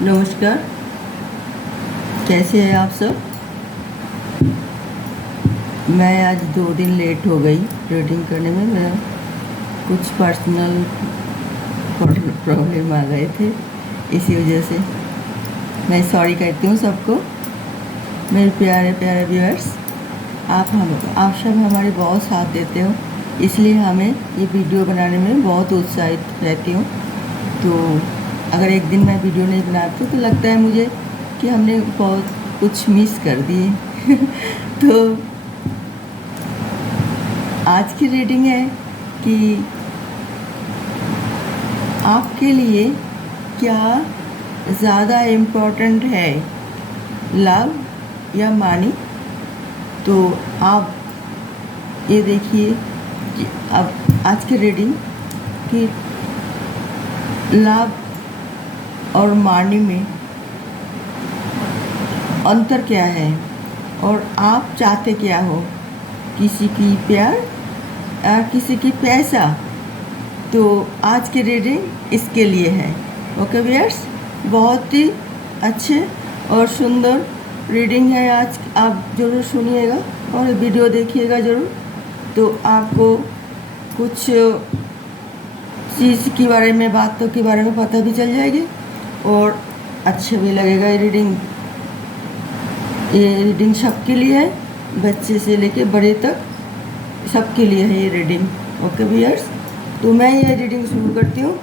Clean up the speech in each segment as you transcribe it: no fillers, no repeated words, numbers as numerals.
नमस्कार। कैसे हैं आप सब। मैं आज 2 दिन लेट हो गई रीडिंग करने में। मेरा कुछ पर्सनल प्रॉब्लम आ गए थे, इसी वजह से मैं सॉरी कहती हूँ सबको। मेरे प्यारे प्यारे व्यूअर्स, आप सब हमारे बहुत साथ देते हो, इसलिए हमें ये वीडियो बनाने में बहुत उत्साहित रहती हूँ। तो अगर एक दिन मैं वीडियो नहीं बनाती तो लगता है मुझे कि हमने बहुत कुछ मिस कर दिए। तो आज की रीडिंग है कि आपके लिए क्या ज़्यादा इम्पोर्टेंट है, लव या मनी। तो आप ये देखिए कि अब आज की रीडिंग कि लव और मनी में अंतर क्या है और आप चाहते क्या हो, किसी की प्यार या किसी की पैसा। तो आज की रीडिंग इसके लिए है। ओके व्यूअर्स, बहुत ही अच्छे और सुंदर रीडिंग है आज। आप ज़रूर सुनिएगा और वीडियो देखिएगा ज़रूर, तो आपको कुछ चीज़ के बारे में, बातों के बारे में पता भी चल जाएगी और अच्छा भी लगेगा। ये रीडिंग सबके लिए है, बच्चे से लेके बड़े तक सबके लिए है ये रीडिंग। ओके व्यूअर्स, तो मैं ये रीडिंग शुरू करती हूँ।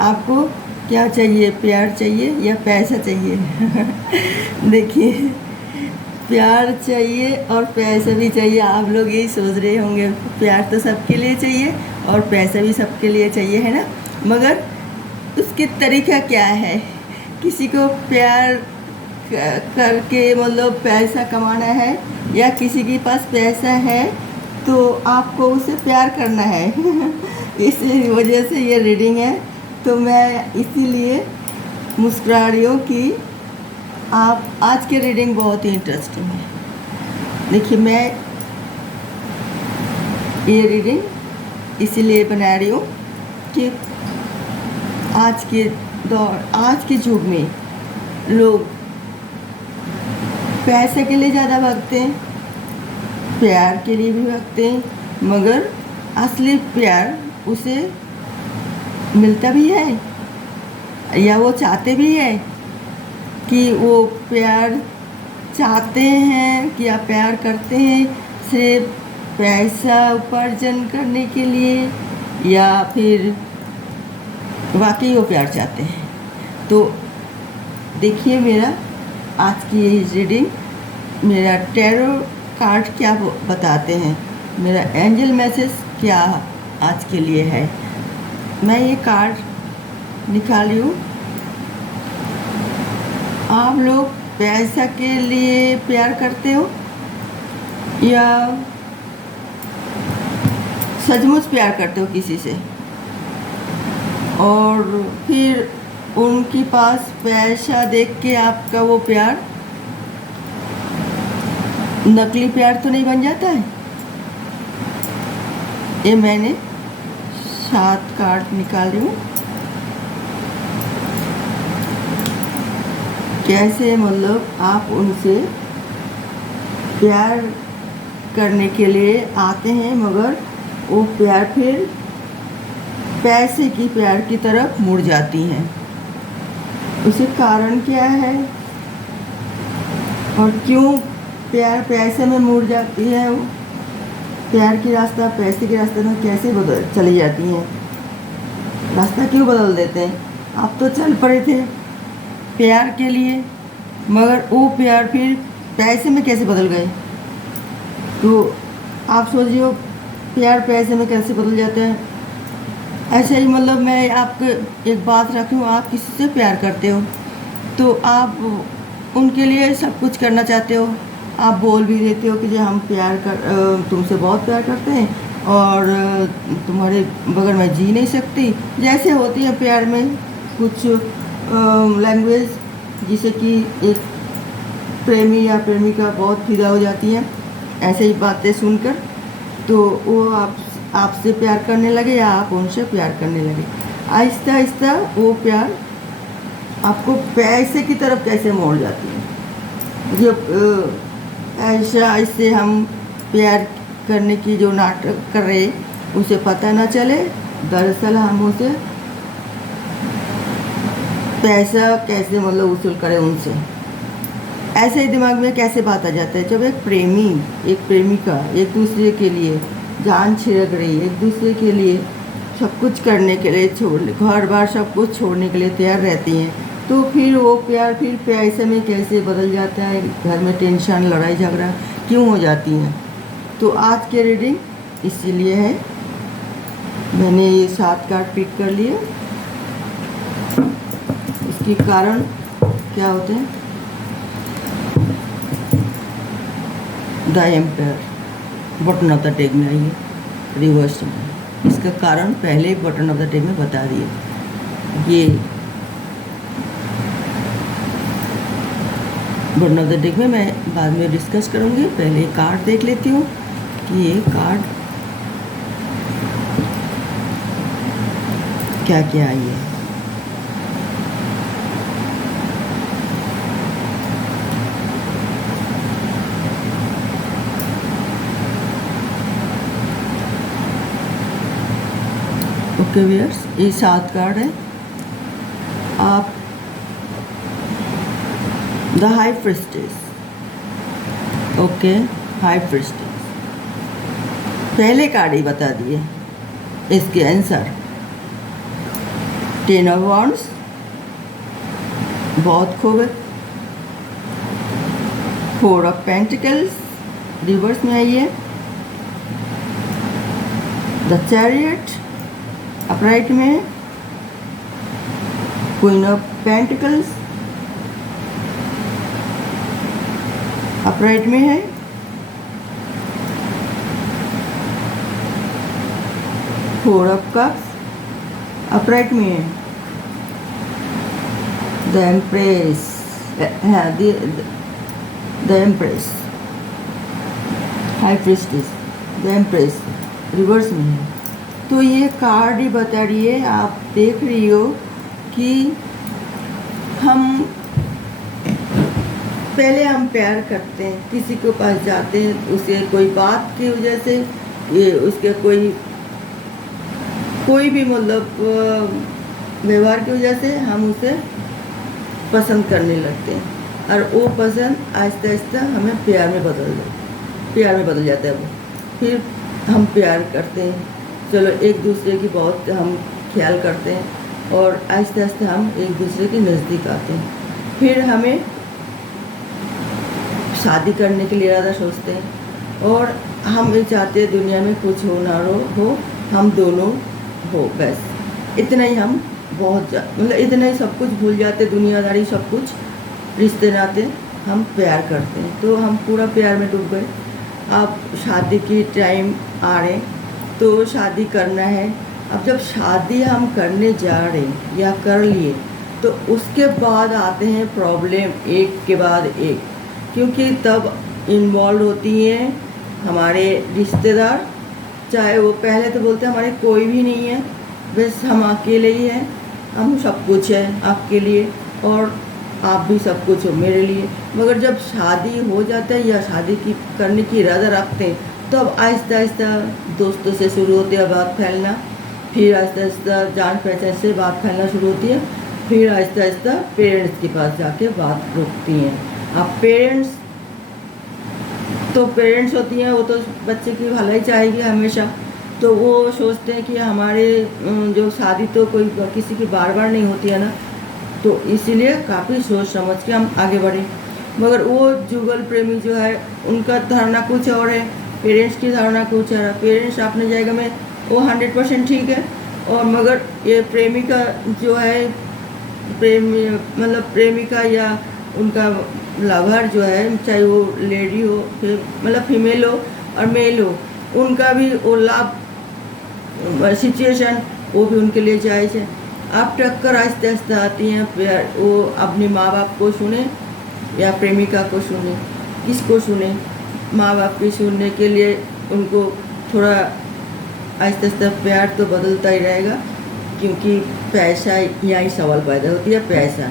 आपको क्या चाहिए, प्यार चाहिए या पैसा चाहिए। देखिए, प्यार चाहिए और पैसा भी चाहिए। आप लोग यही सोच रहे होंगे, प्यार तो सबके लिए चाहिए और पैसा भी सबके लिए चाहिए, है ना। मगर उसके तरीका क्या है। किसी को प्यार करके मतलब पैसा कमाना है, या किसी के पास पैसा है तो आपको उसे प्यार करना है। इसी वजह से ये रीडिंग है। तो मैं इसीलिए मुस्कुरा रही हूँ कि आप आज की रीडिंग बहुत ही इंटरेस्टिंग है। देखिए, मैं ये रीडिंग इसीलिए बना रही हूँ कि आज के युग में लोग पैसे के लिए ज़्यादा भागते हैं, प्यार के लिए भी भागते हैं, मगर असली प्यार उसे मिलता भी है या वो चाहते भी है कि वो प्यार चाहते हैं कि या प्यार करते हैं सिर्फ पैसा उपार्जन करने के लिए, या फिर वाकई वो प्यार चाहते हैं। तो देखिए, मेरा आज की ये रीडिंग, मेरा टैरो कार्ड क्या बताते हैं, मेरा एंजल मैसेज क्या आज के लिए है। मैं ये कार्ड निकाली हूँ। आप लोग पैसा के लिए प्यार करते हो या सचमुच प्यार करते हो किसी से, और फिर उनके पास पैसा देख के आपका वो प्यार नकली प्यार तो नहीं बन जाता है। ये मैंने 7 कार्ड निकाली हूँ। कैसे मतलब आप उनसे प्यार करने के लिए आते हैं, मगर वो प्यार फिर पैसे की प्यार की तरफ मुड़ जाती हैं। उसे कारण क्या है और क्यों प्यार पैसे में मुड़ जाती है। वो प्यार की रास्ता पैसे के रास्ते में कैसे बदल चली जाती हैं, रास्ता क्यों बदल देते हैं। आप तो चल पड़े थे प्यार के लिए, मगर वो प्यार फिर पैसे में कैसे बदल गए। तो आप सोचिए, प्यार पैसे में कैसे बदल जाता है। ऐसे ही मतलब मैं आपको एक बात रखूँ, आप किसी से प्यार करते हो तो आप उनके लिए सब कुछ करना चाहते हो। आप बोल भी देते हो कि जो हम तुमसे बहुत प्यार करते हैं और तुम्हारे बगैर मैं जी नहीं सकती। जैसे होती है प्यार में कुछ लैंग्वेज, जिसे कि एक प्रेमी या प्रेमिका बहुत फिदा हो जाती है ऐसे ही बातें सुनकर, तो वो आपसे प्यार करने लगे या आप उनसे प्यार करने लगे। आहिस्ता आहिस्ता वो प्यार आपको पैसे की तरफ कैसे मोड़ जाती है। जब ऐसा इससे हम प्यार करने की जो नाटक कर रहे उसे पता ना चले, दरअसल हम उसे पैसा कैसे मतलब वसूल करें उनसे। ऐसे ही दिमाग में कैसे बात आ जाता है जब एक प्रेमी एक प्रेमिका एक दूसरे के लिए जान छिड़क रही है, एक दूसरे के लिए सब कुछ करने के लिए घर बार सब कुछ छोड़ने के लिए तैयार रहती हैं, तो फिर वो प्यार फिर पैसे में कैसे बदल जाता है। घर में टेंशन लड़ाई झगड़ा क्यों हो जाती हैं। तो आज के रीडिंग इसीलिए है, मैंने ये 7 कार्ड पिक कर लिए। इसके कारण क्या होते हैं। The empire button of the deck में आई है रिवर्स में। इसका कारण पहले बटन ऑफ द डेक में बता दिए। ये बटन ऑफ द डेक में मैं बाद में डिस्कस करूँगी, पहले कार्ड देख लेती हूँ कि ये कार्ड क्या क्या आई है। ओके व्यूअर्स, ये 7 कार्ड है। आप the high priestess, okay high priestess, पहले कार्ड ही बता दिए इसके आंसर। 10 ऑफ वॉन्ड्स, बहुत खूब है। 4 ऑफ पेंटिकल्स रिवर्स में आई है। द चैरियट अपराइट में, क्वीन ऑफ पेंटिकल्स अपराइट में है। फोर ऑफ कप्स अपराइट में है। The empress, the empress high priestess, the empress reverse में है। तो ये कार्ड ही बता रही है, आप देख रही हो कि हम पहले हम प्यार करते हैं, किसी के पास जाते हैं, उसे कोई बात की वजह से, ये उसके कोई भी मतलब व्यवहार की वजह से हम उसे पसंद करने लगते हैं, और वो पसंद आहिस्ता आहिस्ता हमें प्यार में बदल जाता है वो। फिर हम प्यार करते हैं, चलो एक दूसरे की बहुत हम ख्याल करते हैं, और आहिस्ता आहिस्ता हम एक दूसरे के नज़दीक आते हैं। फिर हमें शादी करने के लिए इरादा सोचते हैं, और हम ये चाहते हैं दुनिया में कुछ हो ना हो, हम दोनों हो, बस इतना ही। हम बहुत मतलब इतना ही सब कुछ भूल जाते, दुनियादारी सब कुछ, रिश्ते नाते हम प्यार करते हैं, तो हम पूरा प्यार में डूब गए। अब शादी की टाइम आ रहे, तो शादी करना है। अब जब शादी हम करने जा रहे हैं या कर लिए, तो उसके बाद आते हैं प्रॉब्लम एक के बाद एक, क्योंकि तब इन्वॉल्व होती हैं हमारे रिश्तेदार। चाहे वो पहले तो बोलते हैं हमारे कोई भी नहीं है, बस हम अकेले ही हैं, हम सब कुछ है आपके लिए, और आप भी सब कुछ हो मेरे लिए। मगर जब शादी हो जाता है या शादी की करने की इरादा रखते हैं, तब आहिस्ता आहिस्ता दोस्तों से शुरू होती है बात फैलना, फिर आहिस्ता आहिस्ता जान पहचान से बात फैलना शुरू होती है, फिर आहिस्ता आहिस्ता पेरेंट्स के पास जाके बात रुकती हैं। अब पेरेंट्स होती हैं, वो तो बच्चे की भलाई चाहेगी हमेशा, तो वो सोचते हैं कि हमारे जो शादी तो कोई किसी की बार बार नहीं होती है ना, तो इसीलिए काफ़ी सोच समझ के हम आगे बढ़े। मगर वो जुगल प्रेमी जो है, उनका धारणा कुछ और है, पेरेंट्स की धारणा कुछ है। पेरेंट्स अपने जगह में वो 100% ठीक है, और मगर ये प्रेमिका जो है, प्रेमिका या उनका लवर जो है, चाहे वो लेडी हो, फिर मतलब फीमेल हो और मेल हो, उनका भी वो लाभ सिचुएशन वो भी उनके लिए जायज़ है। आप टक्कर आहिस्ता आहिस्ता आती हैं, वो अपने माँ बाप को सुने या प्रेमिका को सुने, किसको सुने। माँ बाप की सुनने के लिए उनको थोड़ा आहिस्ता आहिस्ता प्यार तो बदलता ही रहेगा, क्योंकि पैसा यहाँ ही सवाल पैदा होती है, पैसा।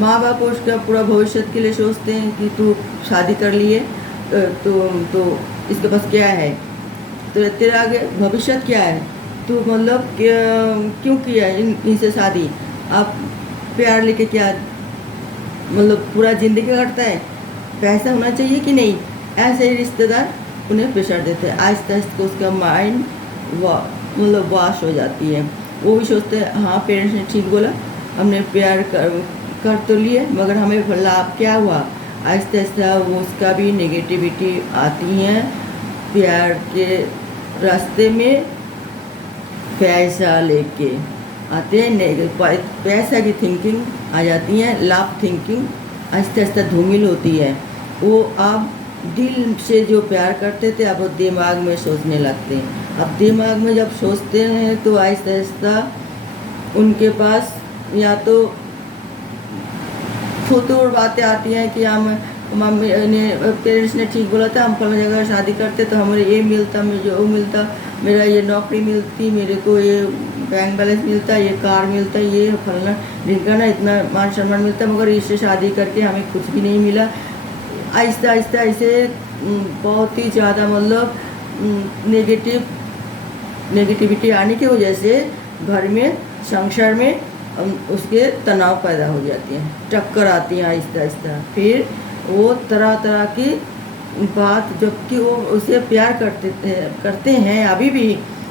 माँ बाप उसका पूरा भविष्य के लिए सोचते हैं कि तू शादी कर लिए तो इसके पास क्या है, तो तेरा आगे भविष्य क्या है, तू मतलब क्यों किया इनसे शादी, आप प्यार लेके क्या मतलब पूरा ज़िंदगी कटता है, पैसा होना चाहिए कि नहीं। ऐसे ही रिश्तेदार उन्हें प्रेशर देते हैं। आहिस्ता आहिस्ता उसका माइंड मतलब वॉश हो जाती है। वो भी सोचते हैं हाँ पेरेंट्स ने ठीक बोला, हमने प्यार कर तो लिए मगर हमें लाभ क्या हुआ। आहिस्ता आहिस्ता उसका भी नेगेटिविटी आती है। प्यार के रास्ते में पैसा लेके आते हैं, पैसा की थिंकिंग आ जाती है, लाभ थिंकिंग आहिस्ता आहिस्ता धूमिल होती है। वो आप दिल से जो प्यार करते थे अब वो दिमाग में सोचने लगते हैं। अब दिमाग में जब सोचते हैं तो आहिस्ता आहिस्ता उनके पास या तो फतूर बातें आती हैं कि हम मम्मी ने पेरेंट्स ने ठीक बोला था, हम फलाना जगह शादी करते तो हमें ये मिलता, मुझे वो मिलता, मेरा ये नौकरी मिलती, मेरे को ये बैंक बैलेंस मिलता, ये कार मिलता, ये फलाना ढिंकाना, इतना मान सम्मान मिलता, मगर इससे शादी करके हमें कुछ भी नहीं मिला। आहिस्ता आहिस्ता ऐसे बहुत ही ज़्यादा मतलब नेगेटिविटी आने की वजह से घर में संसार में उसके तनाव पैदा हो जाती हैं, टक्कर आती हैं आहिस्ता आहिस्ता। फिर वो तरह तरह की बात, जबकि वो उसे प्यार करते हैं अभी भी,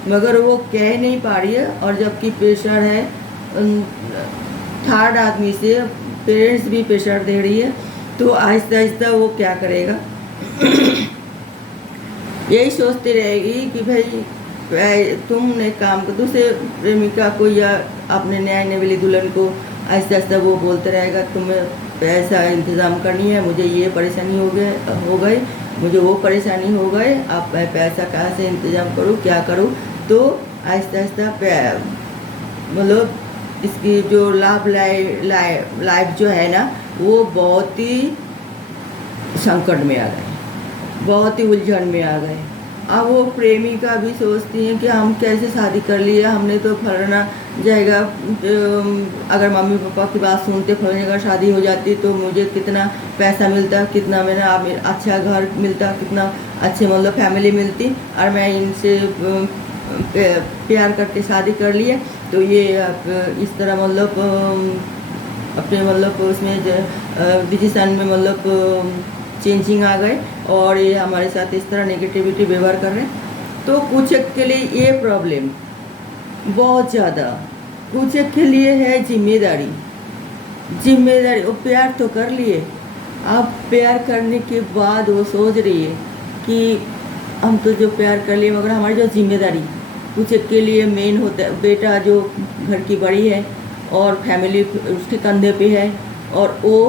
मगर वो कह नहीं पा रही है। और जबकि प्रेशर है थर्ड आदमी से, पेरेंट्स भी प्रेशर दे रही है, तो आहिस्ता आहिस्ता वो क्या करेगा यही सोचती रहेगी कि भाई तुमने काम को दूसरे प्रेमिका को या अपने नए नवेली दुल्हन को आहिस्ता आहिस्ता वो बोलते रहेगा तुम्हें पैसा इंतज़ाम करनी है, मुझे ये परेशानी हो गई, मुझे वो परेशानी हो गए, अब मैं पैसा कहाँ से इंतज़ाम करूँ, क्या करूँ। तो आहिस्ता आहिस्ता मतलब इसकी जो लाइफ जो है ना वो बहुत ही संकट में आ गए, बहुत ही उलझन में आ गए। अब वो प्रेमिका भी सोचती हैं कि हम कैसे शादी कर लिए, हमने तो फलाना जाएगा, अगर मम्मी पापा की बात सुनते फलाना जगह शादी हो जाती तो मुझे कितना पैसा मिलता, कितना मैंने अच्छा घर मिलता, कितना अच्छे मतलब फैमिली मिलती, और मैं इनसे प्यार करके शादी कर लिए तो ये इस तरह मतलब अपने मतलब उसमें डिसीजन में मतलब चेंजिंग आ गए और ये हमारे साथ इस तरह नेगेटिविटी व्यवहार कर रहे हैं। तो कुछ के लिए ये प्रॉब्लम बहुत ज़्यादा, कुछ के लिए है जिम्मेदारी। वो प्यार तो कर लिए, अब प्यार करने के बाद वो सोच रही है कि हम तो जो प्यार कर लिए मगर हमारी जो जिम्मेदारी, कुछ के लिए मेन होता है बेटा जो घर की बड़ी है और फैमिली उसके कंधे पे है और वो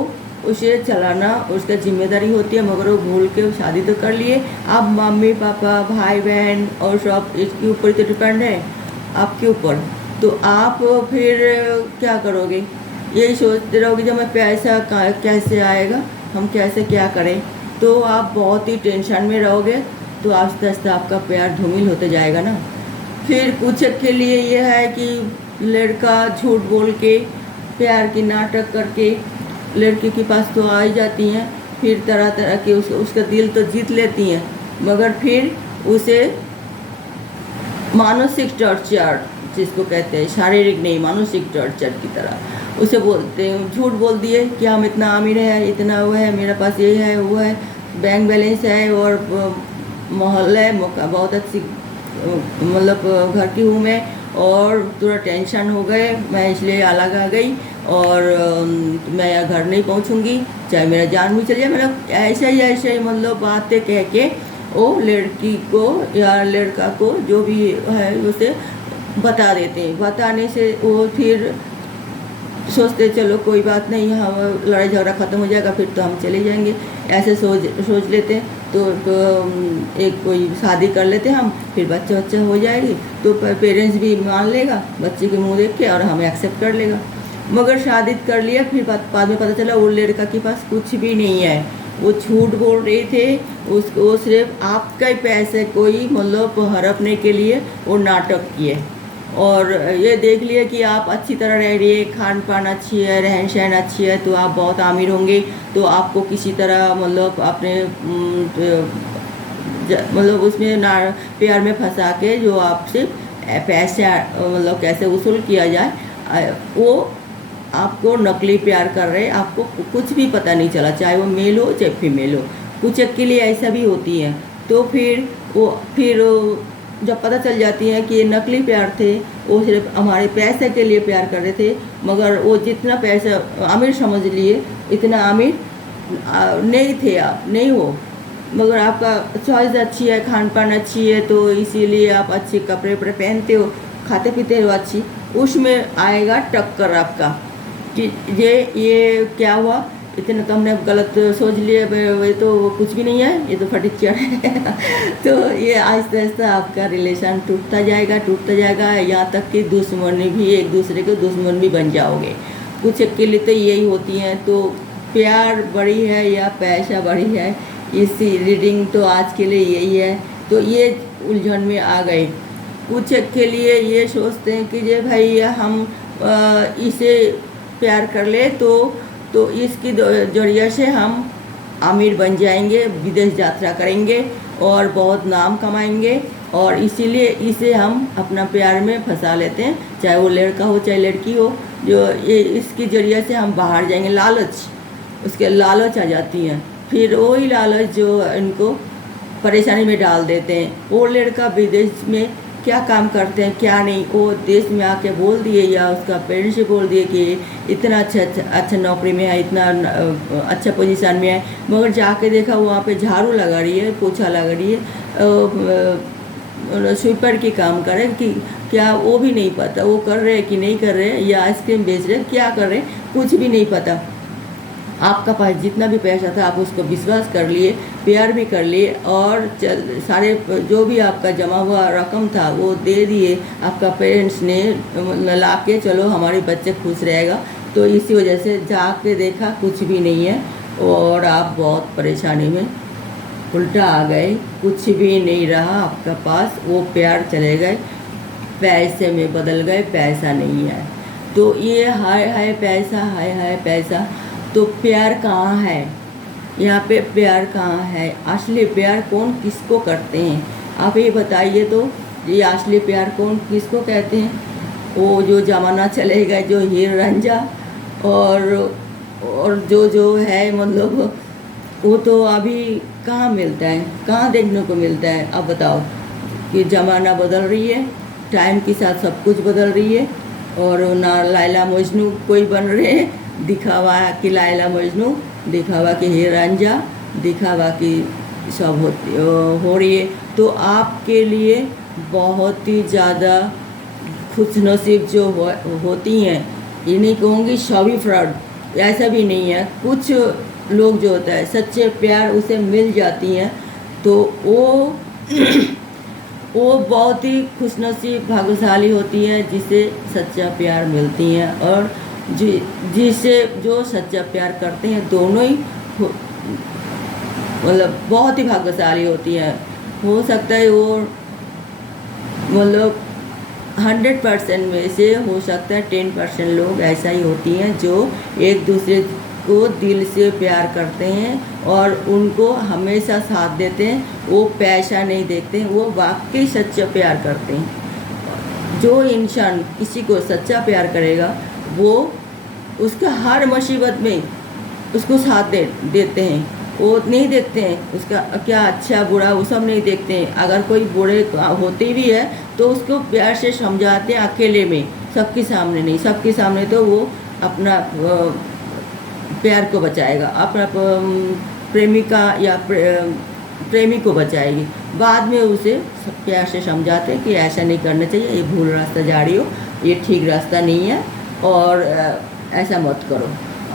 उसे चलाना उसका जिम्मेदारी होती है, मगर वो भूल के शादी तो कर लिए। अब मम्मी पापा भाई बहन और सब इसके ऊपर तो डिपेंड है आपके ऊपर, तो आप फिर क्या करोगे, यही सोचते रहोगे जब मैं पैसा कैसे आएगा, हम कैसे क्या करें, तो आप बहुत ही टेंशन में रहोगे। तो आहिस्ता आहिस्ता आपका प्यार धूमिल होते जाएगा ना। फिर कुछ के लिए ये है कि लड़का झूठ बोल के प्यार की नाटक करके लड़की के पास तो आ ही जाती हैं, फिर तरह तरह के उसका दिल तो जीत लेती हैं, मगर फिर उसे मानसिक टॉर्चर जिसको कहते हैं, शारीरिक नहीं मानसिक टॉर्चर की तरह उसे बोलते हैं, झूठ बोल दिए कि हम इतना अमीर है, इतना वो है, मेरे पास ये है वो है, बैंक बैलेंस है और मोहल्ला है, बहुत अच्छी मतलब घर की हूँ मैं, और थोड़ा टेंशन हो गए मैं इसलिए अलग आ गई और मैं यहाँ घर नहीं पहुँचूँगी चाहे मेरा जान भी चले जाए, मतलब ऐसे ही मतलब बातें कह के वो लड़की को या लड़का को जो भी है उसे बता देते हैं। बताने से वो फिर सोचते चलो कोई बात नहीं, हम लड़ाई झगड़ा ख़त्म हो जाएगा फिर तो हम चले जाएंगे, ऐसे सोच लेते हैं। तो एक कोई शादी कर लेते हैं हम, फिर बच्चा हो जाएगी तो पेरेंट्स भी मान लेगा बच्चे के मुंह देख के और हमें एक्सेप्ट कर लेगा। मगर शादी कर लिया फिर बाद में पता चला वो लड़का के पास कुछ भी नहीं है, वो झूठ बोल रहे थे, उसको सिर्फ आपका ही पैसे कोई मतलब हड़पने के लिए वो नाटक किए। और ये देख लिए कि आप अच्छी तरह रह रही है, खान पान अच्छी है, रहन सहन अच्छी है, तो आप बहुत अमीर होंगे। तो आपको किसी तरह मतलब अपने मतलब उसमें ना प्यार में फंसा के जो आपसे पैसे मतलब कैसे वसूल किया जाए, वो आपको नकली प्यार कर रहे, आपको कुछ भी पता नहीं चला, चाहे वो मेल हो चाहे फीमेल हो। कुछ के लिए ऐसा भी होती है। तो फिर जब पता चल जाती है कि ये नकली प्यार थे, वो सिर्फ हमारे पैसे के लिए प्यार कर रहे थे, मगर वो जितना पैसा अमीर समझ लिए, इतना अमीर नहीं थे, आप नहीं हो। मगर आपका चॉइस अच्छी है, खान पान अच्छी है, तो इसीलिए आप अच्छे कपड़े वपड़े पहनते हो, खाते पीते हो अच्छी, उसमें आएगा टक्कर आपका कि ये क्या हुआ, इतना तो हमने गलत सोच लिया, ये तो कुछ भी नहीं है, ये तो फटीचर है। तो ये आहिस्ता आहिस्ता आपका रिलेशन टूटता जाएगा, यहाँ तक कि दुश्मनी भी, एक दूसरे के दुश्मन भी बन जाओगे। कुछ के लिए तो यही होती हैं। तो प्यार बड़ी है या पैसा बड़ी है, इसी रीडिंग तो आज के लिए यही है। तो ये उलझन में आ गए। कुछ के लिए ये सोचते हैं कि ये भाई हम इसे प्यार कर ले तो इसकी जरिए से हम अमीर बन जाएंगे, विदेश यात्रा करेंगे और बहुत नाम कमाएंगे, और इसीलिए इसे हम अपना प्यार में फंसा लेते हैं, चाहे वो लड़का हो चाहे लड़की हो। जो ये इसकी जरिए से हम बाहर जाएंगे, लालच, उसके लालच आ जाती हैं। फिर वही लालच जो इनको परेशानी में डाल देते हैं। वो लड़का विदेश में क्या काम करते हैं क्या नहीं, वो देश में आके बोल दिए या उसका पेरेंट्स से बोल दिए कि इतना अच्छा नौकरी में है, इतना अच्छा पोजीशन में है, मगर जाके देखा वहाँ पे झाड़ू लगा रही है, पोछा लगा रही है, स्वीपर की काम करे कि क्या, वो भी नहीं पता वो कर रहे हैं कि नहीं कर रहे हैं, या आइसक्रीम बेच रहे हैं, क्या कर रहे हैं, कुछ भी नहीं पता। आपका पास जितना भी पैसा था आप उसको विश्वास कर लिए, प्यार भी कर लिए, और सारे जो भी आपका जमा हुआ रकम था वो दे दिए आपका पेरेंट्स ने ला के, चलो हमारे बच्चे खुश रहेगा। तो इसी वजह से जाके देखा कुछ भी नहीं है, और आप बहुत परेशानी में उल्टा आ गए, कुछ भी नहीं रहा आपका पास, वो प्यार चले गए, पैसे में बदल गए, पैसा नहीं है। तो ये हाय हाय पैसा, तो प्यार कहाँ है, यहाँ पे प्यार कहाँ है, असली प्यार कौन किसको करते हैं, आप ये बताइए। तो ये असली प्यार कौन किसको कहते हैं? वो जो ज़माना चलेगा, जो हीर रंझा और जो है, मतलब वो तो अभी कहाँ मिलता है, कहाँ देखने को मिलता है। अब बताओ कि ज़माना बदल रही है, टाइम के साथ सब कुछ बदल रही है, और ना लैला मजनू कोई बन रहे हैं, दिखावा कि लैला मजनू, दिखावा कि हीर रांझा, दिखावा कि सब हो रही है। तो आपके लिए बहुत ही ज़्यादा खुशनसीब जो होती हैं, ये नहीं कहूँगी सभी फ्रॉड, ऐसा भी नहीं है। कुछ लोग जो होता है सच्चे प्यार उसे मिल जाती हैं, तो वो वो बहुत ही खुशनसीब भाग्यशाली होती है जिसे सच्चा प्यार मिलती हैं, और जिसे जो सच्चा प्यार करते हैं, दोनों ही मतलब बहुत ही भाग्यशाली होती हैं। हो सकता है वो मतलब 100% में से हो सकता है 10% लोग ऐसा ही होती हैं जो एक दूसरे को दिल से प्यार करते हैं और उनको हमेशा साथ देते हैं, वो पैसा नहीं देखते हैं, वो वाकई सच्चा प्यार करते हैं। जो इंसान किसी को सच्चा प्यार करेगा वो उसका हर मुसीबत में उसको साथ देते हैं, वो नहीं देखते हैं उसका क्या अच्छा बुरा, वो सब नहीं देखते हैं। अगर कोई बुरे होते भी है तो उसको प्यार से समझाते हैं, अकेले में, सबके सामने नहीं। सबके सामने तो वो अपना प्यार को बचाएगा, अपना प्रेमिका या प्रेमी को बचाएगी, बाद में उसे प्यार से समझाते हैं कि ऐसा नहीं करना चाहिए, ये भूल रास्ता जा रही हो, ये ठीक रास्ता नहीं है, और ऐसा मत करो।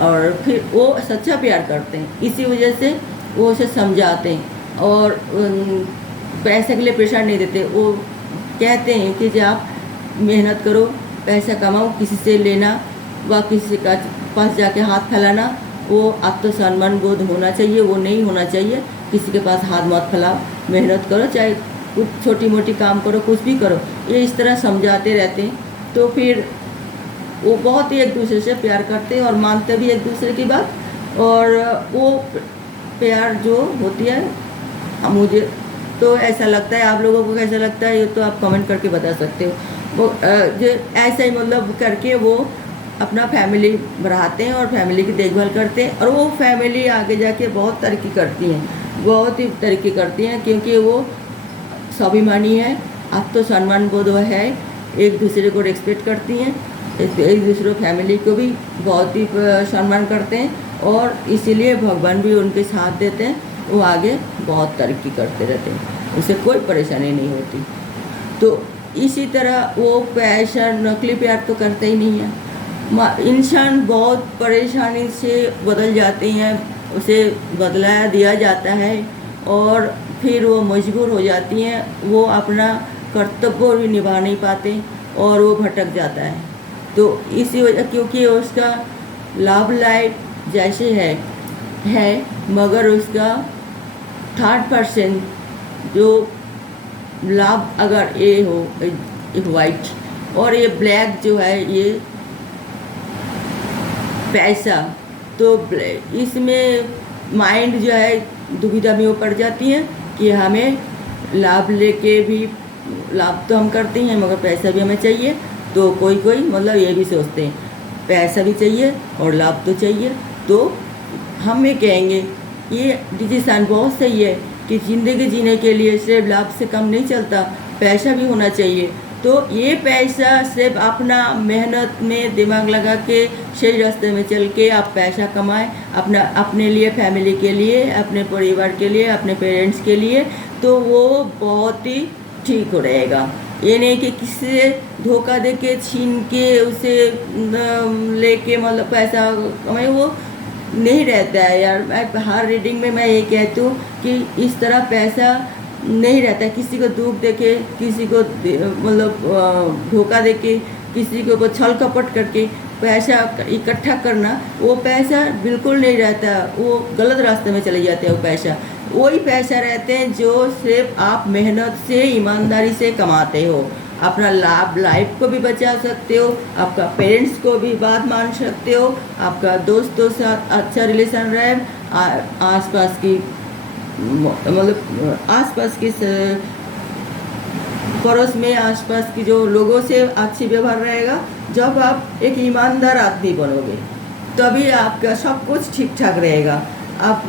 और फिर वो सच्चा प्यार करते हैं, इसी वजह से वो उसे समझाते हैं और पैसे के लिए प्रेशर नहीं देते। वो कहते हैं कि जब आप मेहनत करो, पैसा कमाओ, किसी से लेना व किसी का पास जाके हाथ फैलाना, वो आत्मसम्मान बोध होना चाहिए, वो नहीं होना चाहिए। किसी के पास हाथ मत फैलाओ, मेहनत करो, चाहे कुछ छोटी मोटी काम करो, कुछ भी करो, ये इस तरह समझाते रहते हैं, तो फिर वो बहुत ही एक दूसरे से प्यार करते हैं और मानते भी एक दूसरे की बात। और वो प्यार जो होती है मुझे तो ऐसा लगता है, आप लोगों को कैसा लगता है ये तो आप कमेंट करके बता सकते हो। वो जो ऐसा ही मतलब करके वो अपना फैमिली बढ़ाते हैं और फैमिली की देखभाल करते हैं, और वो फैमिली आगे जाके बहुत तरक्की करती हैं, बहुत ही तरक्की करती हैं, क्योंकि वो स्वाभिमानी है, आत्मसम्मान बोध है, एक दूसरे को रिस्पेक्ट करती हैं, एक दूसरे फैमिली को भी बहुत ही सम्मान करते हैं, और इसीलिए भगवान भी उनके साथ देते हैं, वो आगे बहुत तरक्की करते रहते हैं, उसे कोई परेशानी नहीं होती। तो इसी तरह वो पैसा नकली प्यार तो करते ही नहीं है। इंसान बहुत परेशानी से बदल जाते हैं, उसे बदला दिया जाता है और फिर वो मजबूर हो जाती हैं, वो अपना कर्तव्य भी निभा नहीं पाते और वो भटक जाता है। तो इसी वजह, क्योंकि उसका लाभ लाइफ जैसे है मगर उसका 30% जो लाभ अगर ये हो एक वाइट और ये ब्लैक जो है ये पैसा, तो इसमें माइंड जो है दुविधा में वो पड़ जाती है कि हमें लाभ लेके भी, लाभ तो हम करते हैं मगर पैसा भी हमें चाहिए। तो कोई मतलब ये भी सोचते हैं पैसा भी चाहिए और लाभ तो चाहिए। तो हम ये कहेंगे ये डिसीजन बहुत सही है कि ज़िंदगी जीने के लिए सिर्फ लाभ से कम नहीं चलता, पैसा भी होना चाहिए। तो ये पैसा सिर्फ अपना मेहनत में दिमाग लगा के सही रास्ते में चल के आप पैसा कमाएं, अपने लिए, फैमिली के लिए, अपने परिवार के लिए, अपने पेरेंट्स के लिए, तो वो बहुत ही ठीक हो रहेगा। ये नहीं कि किसी से धोखा दे के छीन के उसे लेके मतलब पैसा कमाए, वो नहीं रहता है यार। मैं हर रीडिंग में मैं ये कहती हूँ कि इस तरह पैसा नहीं रहता है। किसी को दुख देके, किसी को मतलब धोखा देके, किसी के ऊपर छल कपट करके पैसा इकट्ठा करना, वो पैसा बिल्कुल नहीं रहता, वो गलत रास्ते में चले जाते हैं। वो पैसा वही पैसा रहते हैं जो सिर्फ आप मेहनत से, ईमानदारी से कमाते हो। अपना लाभ लाइफ को भी बचा सकते हो, आपका पेरेंट्स को भी बात मान सकते हो, आपका दोस्तों से अच्छा रिलेशन रहे, आसपास की मतलब आसपास की पड़ोस में आसपास की जो लोगों से अच्छी व्यवहार रहेगा। जब आप एक ईमानदार आदमी बनोगे तभी आपका सब कुछ ठीक ठाक रहेगा। आप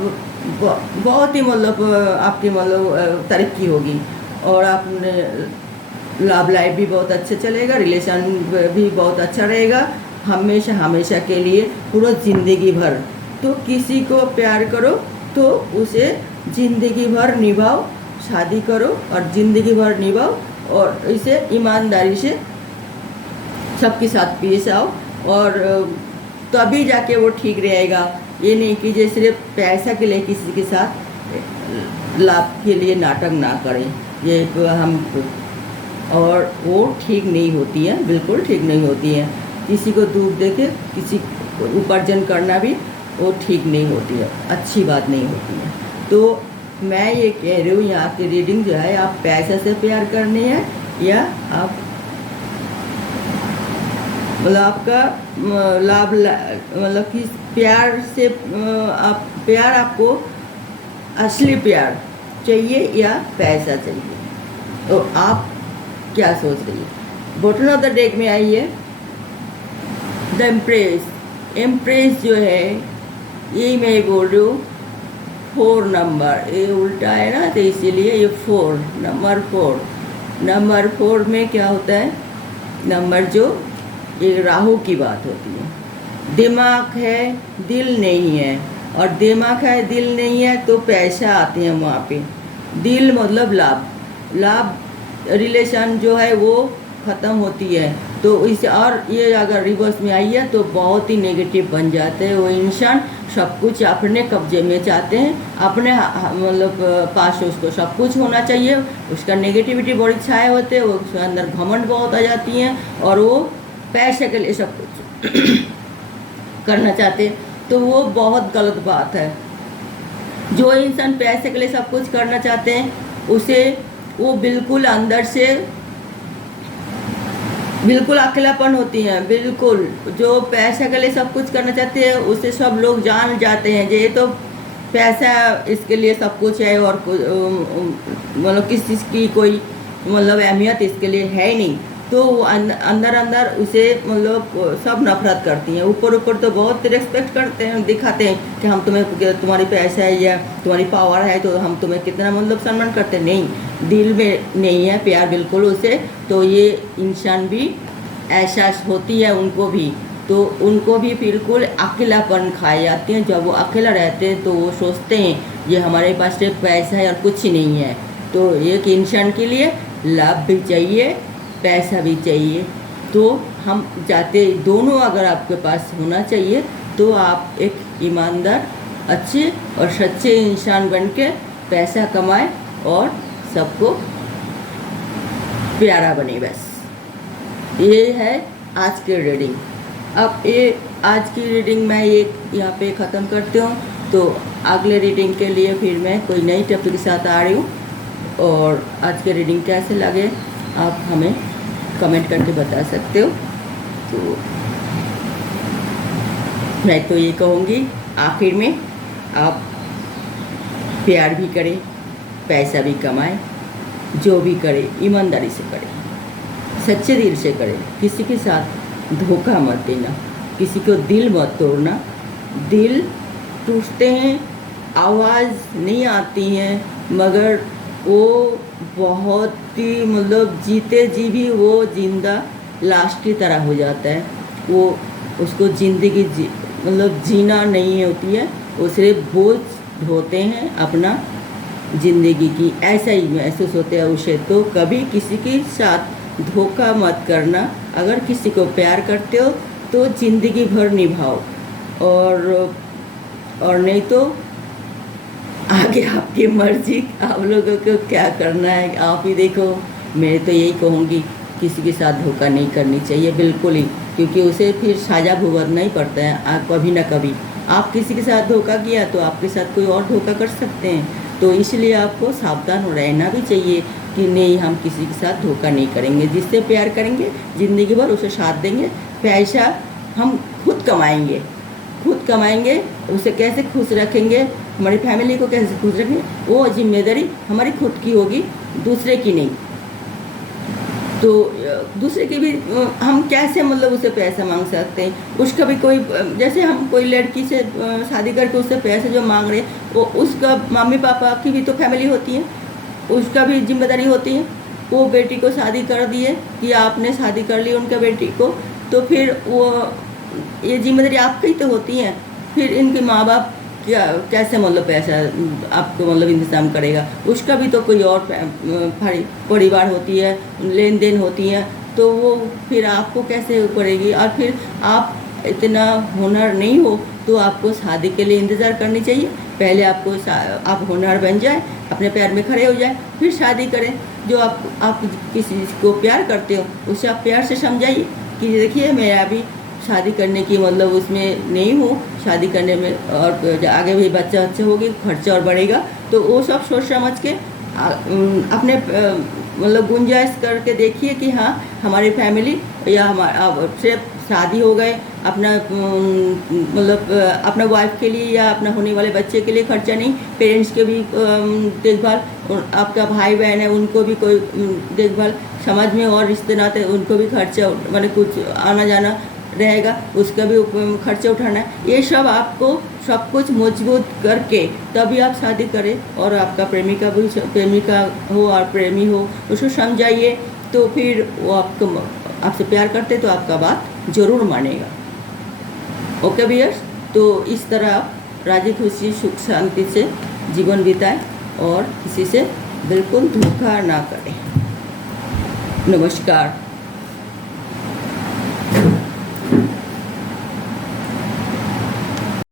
बहुत ही मतलब आपकी मतलब तरक्की होगी और आपने लाभ लाइफ भी बहुत अच्छा चलेगा, रिलेशन भी बहुत अच्छा रहेगा, हमेशा हमेशा के लिए, पूरा ज़िंदगी भर। तो किसी को प्यार करो तो उसे ज़िंदगी भर निभाओ, शादी करो और ज़िंदगी भर निभाओ, और इसे ईमानदारी से सबके साथ पेश आओ, और तभी जाके वो ठीक रहेगा। ये नहीं कि जो सिर्फ पैसा के लिए किसी के साथ लाभ के लिए नाटक ना करें, ये हम, और वो ठीक नहीं होती है, बिल्कुल ठीक नहीं होती है। किसी को दुख देके किसी उपार्जन करना भी वो ठीक नहीं होती है, अच्छी बात नहीं होती है। तो मैं ये कह रही हूँ, यहाँ की रीडिंग जो है, आप पैसे से प्यार करनी है या आप मतलब आपका लाभ मतलब कि प्यार से आप प्यार आपको असली प्यार चाहिए या पैसा चाहिए, तो आप क्या सोच रही है? बॉटम ऑफ द डेक में आई है द एम्प्रेस। एम्प्रेस जो है ये मैं बोल रही हूँ 4 नंबर, ये उल्टा है ना, तो इसीलिए ये 4 नंबर 4 में क्या होता है? नंबर जो एक राहु की बात होती है। दिमाग है, दिल नहीं है, और दिमाग है, दिल नहीं है तो पैसा आते हैं वहाँ पे। दिल मतलब लाभ रिलेशन जो है वो ख़त्म होती है। तो इस और ये अगर रिवर्स में आई है तो बहुत ही नेगेटिव बन जाते हैं। वो इंसान सब कुछ अपने कब्जे में चाहते हैं, अपने मतलब पास उसको सब कुछ होना चाहिए, उसका नेगेटिविटी बड़ी छाए होते हैं, वो उसके अंदर घमंड बहुत आ जाती हैं और वो पैसे के लिए सब कुछ करना चाहते हैं। तो वो बहुत गलत बात है। जो इंसान पैसे के लिए सब कुछ करना चाहते हैं उसे वो बिल्कुल अंदर से बिल्कुल अकेलापन होती हैं। बिल्कुल जो पैसा के लिए सब कुछ करना चाहते हैं उसे सब लोग जान जाते हैं ये तो पैसा इसके लिए सब कुछ है, और मतलब किसी चीज़ की कोई मतलब अहमियत इसके लिए है ही नहीं। तो अंदर अंदर उसे मतलब सब नफरत करती हैं। ऊपर ऊपर तो बहुत रिस्पेक्ट करते हैं, दिखाते हैं कि हम तुम्हें, तुम्हारी पैसा है या तुम्हारी पावर है तो हम तुम्हें कितना मतलब सम्मान करते हैं। नहीं, दिल में नहीं है प्यार बिल्कुल उसे। तो ये इंसान भी एहसास होती है उनको भी, तो उनको भी बिल्कुल अकेलापन खाए जाते हैं। जब वो अकेला रहते हैं तो वो सोचते हैं ये हमारे पास सिर्फ पैसा है और कुछ ही नहीं है। तो एक इंसान के लिए लाभ भी चाहिए, पैसा भी चाहिए। तो हम चाहते दोनों अगर आपके पास होना चाहिए तो आप एक ईमानदार, अच्छे और सच्चे इंसान बन के पैसा कमाएं और सबको प्यारा बने। बस ये है आज की रीडिंग। अब ये आज की रीडिंग मैं ये यहाँ पे ख़त्म करती हूँ। तो अगले रीडिंग के लिए फिर मैं कोई नई टॉपिक के साथ आ रही हूँ। और आज के रीडिंग कैसे लगे आप हमें कमेंट करके बता सकते हो। तो मैं तो ये कहूँगी आखिर में आप प्यार भी करें, पैसा भी कमाएं, जो भी करें ईमानदारी से करें, सच्चे दिल से करें। किसी के साथ धोखा मत देना, किसी को दिल मत तोड़ना। दिल टूटते हैं, आवाज़ नहीं आती हैं, मगर वो बहुत ही मतलब जीते जी भी वो जिंदा लाश की तरह हो जाता है। वो उसको ज़िंदगी मतलब जीना नहीं होती है, वो सिर्फ बोझ ढोते हैं अपना ज़िंदगी की। ऐसा ही महसूस होता है उसे। तो कभी किसी के साथ धोखा मत करना। अगर किसी को प्यार करते हो तो ज़िंदगी भर निभाओ, और नहीं तो आगे आपकी मर्जी, आप लोगों को क्या करना है आप ही देखो। मैं तो यही कहूँगी किसी के साथ धोखा नहीं करनी चाहिए बिल्कुल ही, क्योंकि उसे फिर साजा भुगतना ही पड़ता है कभी ना कभी। आप किसी के साथ धोखा किया तो आपके साथ कोई और धोखा कर सकते हैं। तो इसलिए आपको सावधान रहना भी चाहिए कि नहीं, हम किसी के साथ धोखा नहीं करेंगे। जिससे प्यार करेंगे ज़िंदगी भर उसे साथ देंगे। पैसा हम खुद कमाएंगे, उसे कैसे खुश रखेंगे, हमारी फैमिली को कैसे खुश रखेंगे, वो जिम्मेदारी हमारी खुद की होगी, दूसरे की नहीं। तो दूसरे की भी हम कैसे मतलब उसे पैसा मांग सकते हैं। उसका भी कोई, जैसे हम कोई लड़की से शादी करके उससे पैसे जो मांग रहे हैं, वो उसका मम्मी पापा की भी तो फैमिली होती है, उसका भी जिम्मेदारी होती है। वो बेटी को शादी कर दिए कि आपने शादी कर ली उनके बेटी को, तो फिर वो ये जिम्मेदारी आपकी तो होती है। फिर इनके माँ बाप क्या कैसे मतलब पैसा आपको मतलब इंतज़ाम करेगा। उसका भी तो कोई और परिवार होती है, लेन देन होती है, तो वो फिर आपको कैसे करेगी। और फिर आप इतना हुनर नहीं हो तो आपको शादी के लिए इंतज़ार करनी चाहिए। पहले आप होनहार बन जाए, अपने पैर में खड़े हो जाए, फिर शादी करें। जो आप किसी को प्यार करते हो उसे आप प्यार से समझाइए कि देखिए मैं अभी शादी करने की मतलब उसमें नहीं हूँ, शादी करने में और आगे भी बच्चा होगी, खर्चा और बढ़ेगा। तो वो सब सोच समझ के अपने मतलब गुंजाइश करके देखिए कि हाँ हमारी फैमिली या हमारा सिर्फ शादी हो गए, अपना मतलब अपना वाइफ के लिए या अपना होने वाले बच्चे के लिए खर्चा नहीं, पेरेंट्स के भी देखभाल, आपका भाई बहन है उनको भी कोई देखभाल, समाज में और रिश्ते नाते उनको भी खर्चा मतलब कुछ आना जाना रहेगा, उसका भी खर्चा उठाना है। ये सब आपको सब कुछ मजबूत करके तभी आप शादी करें। और आपका प्रेमिका हो और प्रेमी हो, उसको समझाइए, तो फिर वो आपसे प्यार करते तो आपका बात ज़रूर मानेगा। ओके व्यूअर्स, तो इस तरह आप राजी खुशी सुख शांति से जीवन बिताएं और किसी से बिल्कुल धोखा ना करें। नमस्कार।